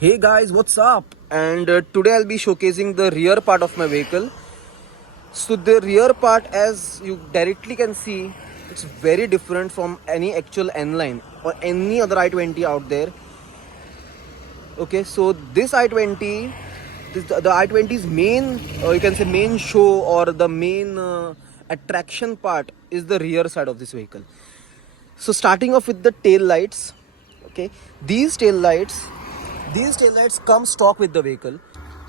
Hey guys, what's up? And today I'll be showcasing the rear part of my vehicle. So the rear part, as you directly can see, it's very different from any actual N-Line or any other i20 out there. Okay, so this i20, the i20's main, you can say main show or the main attraction part is the rear side of this vehicle. So starting off with the tail lights, okay, these tail lights come stock with the vehicle.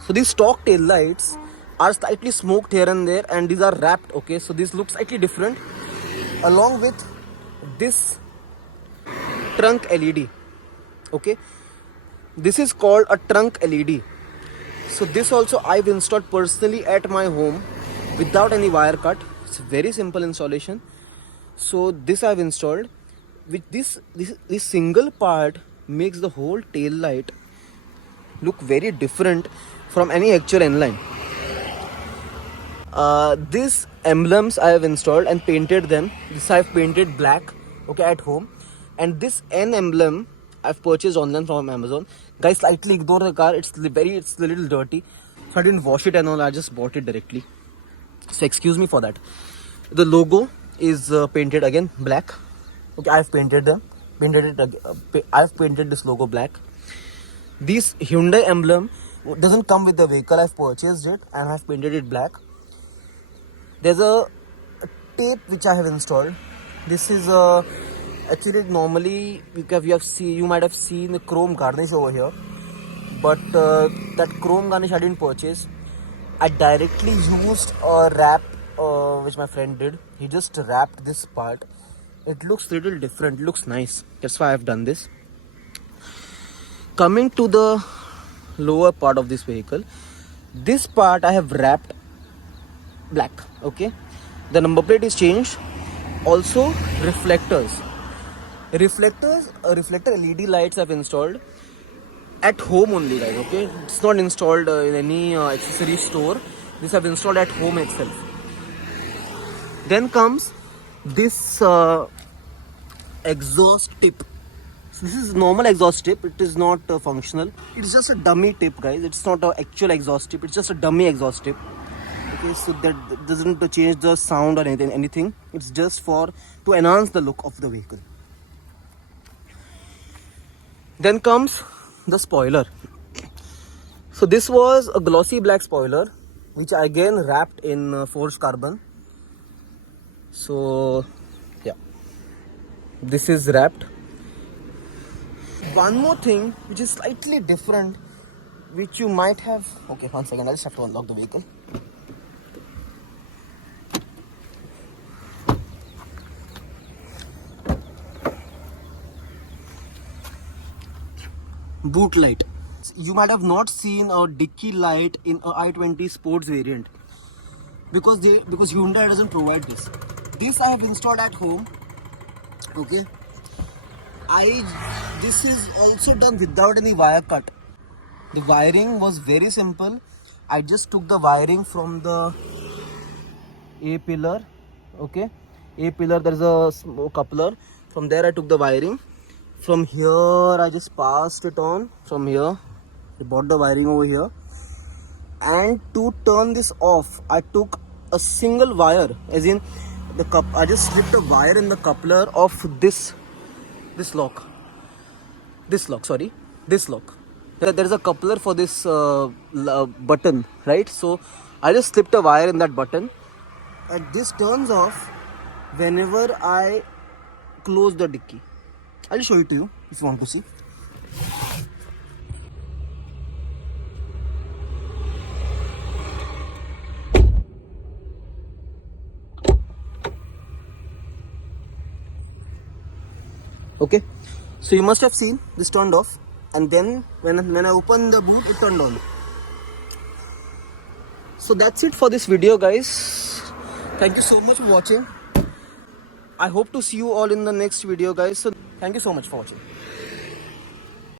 So these stock tail lights are slightly smoked here and there, and these are wrapped. Okay, so this looks slightly different, along with this trunk LED. Okay, this is called a trunk LED. So this also I've installed personally at my home without any wire cut. It's very simple installation. So this I've installed. With this single part makes the whole tail light look very different from any actual N-Line. These emblems I have installed and painted them. This I've painted black, okay, at home. And this N emblem I've purchased online from Amazon. Guys, slightly ignore the car. It's a little dirty, so I didn't wash it and all. I just bought it directly. So excuse me for that. The logo is painted again black. Okay, I've painted it. I've painted this logo black. This Hyundai emblem doesn't come with the vehicle. I've purchased it and I've painted it black. There's a tape which I have installed. This is actually normally you might have seen the chrome garnish over here, but that chrome garnish I didn't purchase. I directly used a wrap which my friend did. He just wrapped this part. It looks little different. It looks nice. That's why I've done this. Coming to the lower part of this vehicle, this part I have wrapped black. Okay, the number plate is changed. Also reflector LED lights I've installed at home only, guys. Okay, it's not installed in any accessory store. This I've installed at home itself. Then comes this exhaust tip. So this is normal exhaust tip. It is not functional. It's just a dummy tip, guys. It's not an actual exhaust tip. It's just a dummy exhaust tip. Okay, so that doesn't change the sound or anything. It's just to enhance the look of the vehicle. Then comes the spoiler. So this was a glossy black spoiler, which I again wrapped in forged carbon. So yeah, this is wrapped. One more thing which is slightly different, which you might have. Okay, 1 second. I just have to unlock the vehicle. Boot light. You might have not seen a dicky light in a i20 sports variant because Hyundai doesn't provide this. This I have installed at home. Okay, this is also done without any wire cut. The wiring was very simple. I just took the wiring from the A pillar. Okay, A pillar, there is a coupler. From there I took the wiring. From here I just passed it on. From here I bought the wiring over here. And to turn this off, I took a single wire, as in I just slipped a wire in the coupler of this lock. This lock. There is a coupler for this button, right? So I just slipped a wire in that button, and this turns off whenever I close the dicky. I'll show it to you if you want to see. Okay, so you must have seen this turned off, and then when I opened the boot, it turned on. So that's it for this video, guys. Thank you so much for watching. I hope to see you all in the next video, guys. So thank you so much for watching.